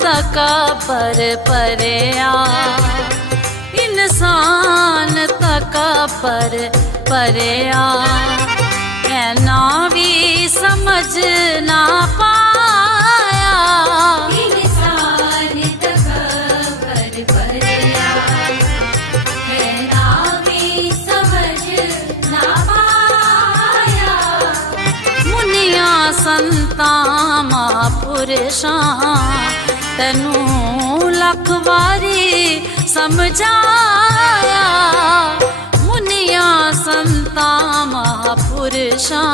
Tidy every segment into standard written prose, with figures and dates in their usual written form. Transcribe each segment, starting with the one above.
तकबर परया, इंसान तकबर परया, कहना भी समझ ना पाया। इंसान तकबर परया, कहना भी समझ ना पाया। मुनिया संता महापुरुषां तैनू लख वारी समझाया। मुनिया संता महापुरुषां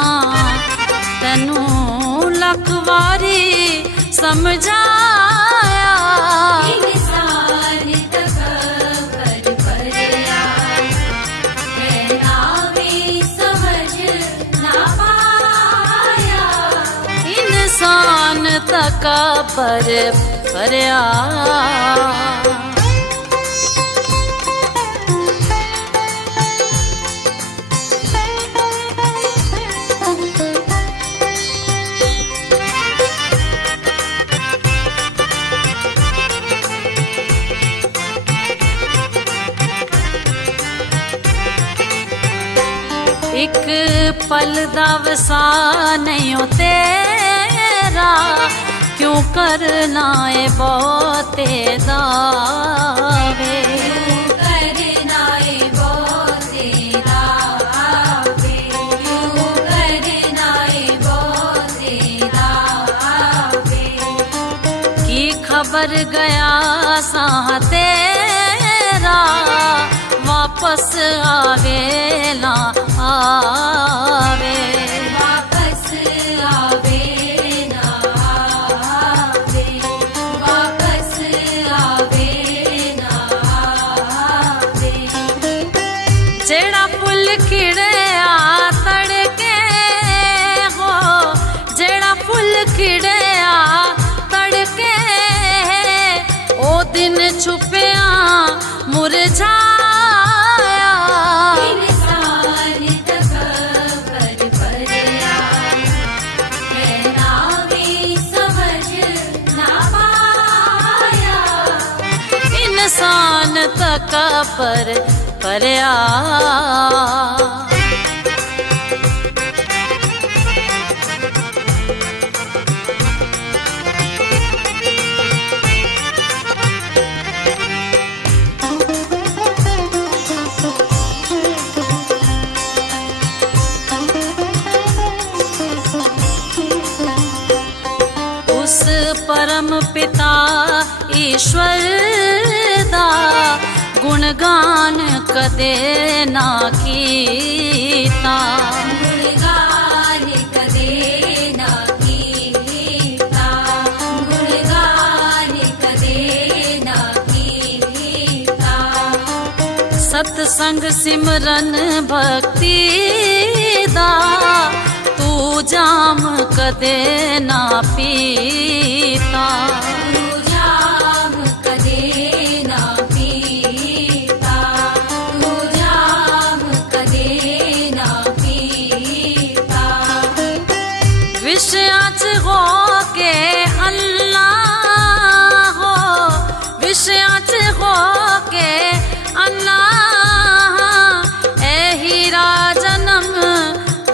तैनू लख वारी समझाया। इंसान तकबर परया, कहना भी समझ ना पाया। इंसान तकबर परया। एक पल दा वसा नहीं हो तेरा, क्यों करना है बहुते दावे। करना है बहुते दावे, करना है बहुते दावे। की खबर गया सा तेरा, वापस आवे ना आवे। वापस आवे ना आवे, वापस आवे ना आवे। जेड़ा पुल खिड़या तड़के हो, जेड़ा पुल खिड़या तड़के, ओ दिन छुपया मुरझा। इंसान तकबर परया, कहना भी समझ ना पाया। इंसान तकबर परया। उस परम पिता ईश्वर दा गुणगान कदे ना कीता। गुणगान कदे ना कीता, गुणगान कदे ना कीता। सत्संग सिमरन भक्ति दा तू जाम कदे ना पीता। तू जाम कदे ना पीता, तू जाम कदे ना पीता। विषयां च हो के अल्लाह हो, विषयां च हो के अल्लाह, ए हीरा जन्म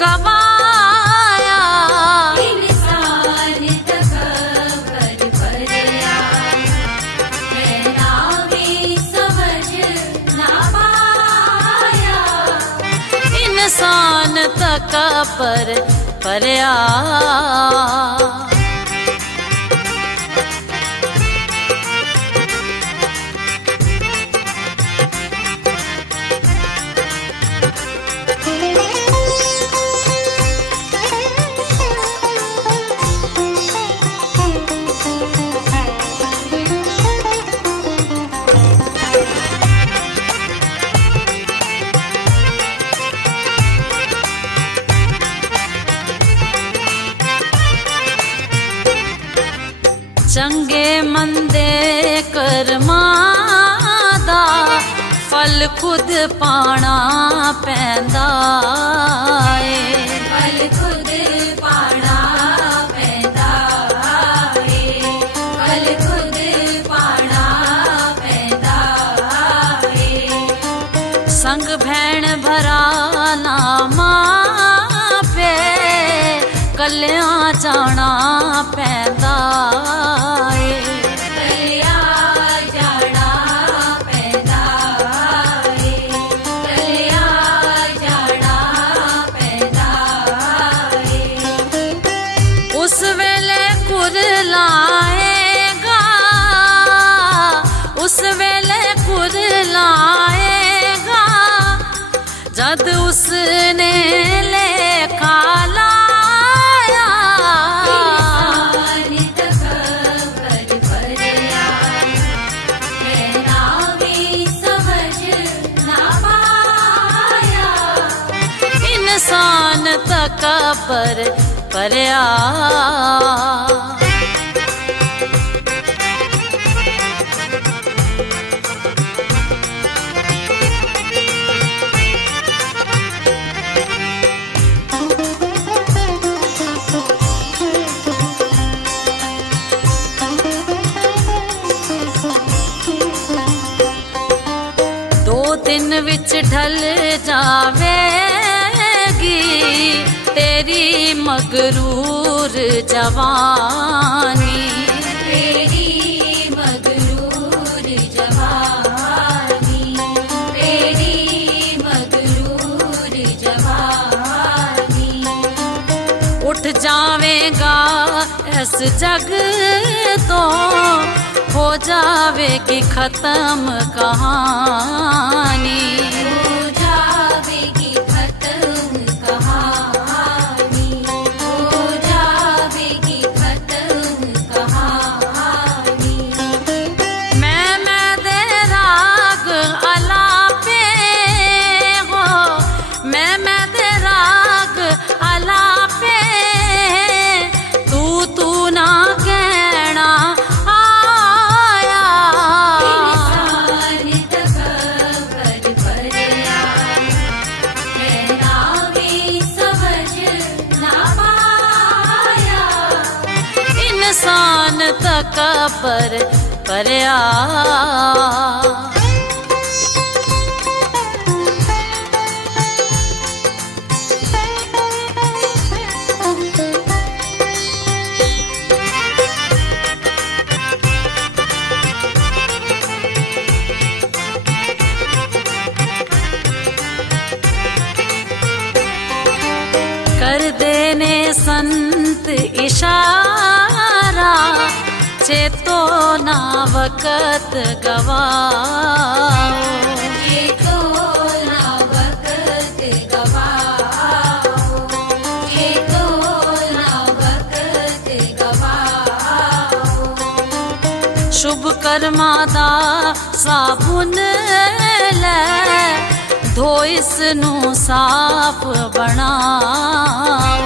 गवाया। इंसान तकबर परया, कहना भी समझ ना पाया। इंसान तकबर परया। चंगे मंदे करमां दा फल खुद पाना पैंदा ए। फल खुद पाना पैंदा ए, फल खुद कुरलाएगा, उस वेले कुरलाएगा जद उसने लेखा लाया। इंसान तकबर परया। दो दिन विच ढल जावेगी तेरी मगरूर जवानी। तेरी मगरूर जवानी, तेरी मगरूर जवानी। उठ जावेगा इस जग तो हो जावेगी खत्म कहानी। हो जावेगी खत्म कहानी, हो जावेगी खत्म कहानी। मैं दे राग अलापे हो, मैं दे राग अलापे तू ना कहना आया। इंसान तकबर परया, कहना भी समझ ना पाया। इंसान तकबर परया। कर देने संत इशारा चेतो ना वक़्त गवाओ। ये तो ना वक़्त गवाओ, ये तो ना वक़्त गवाओ। शुभ कर्मा दा साबुन लै धो इसनू साफ बनाओ।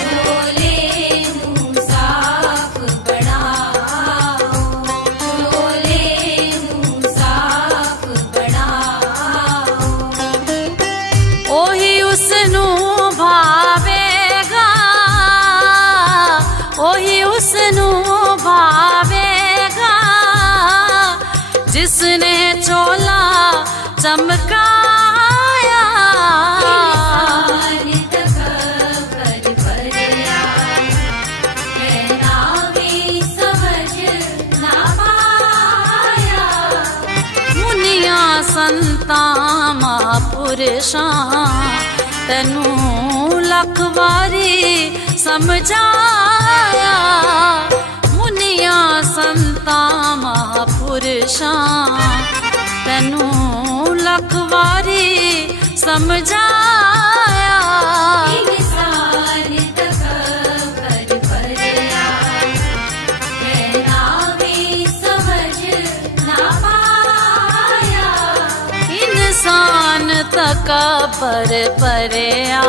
झोले नू साफ बनाओ, झोले नू साफ बनाओ। ओही उसनू भावेगा, ओही उसनू भावेगा जिसने चोला चमकाया। इंसान तकबर परया, कहना भी समझ ना पाया। मुनिया संतां महापुरुषां तैनू लख वारी समझाया। मुनिया संतां महापुरुषां तैनू लख वारी समझाया। इंसान तकबर परया, कहना भी समझ ना पाया। इंसान तकबर परया।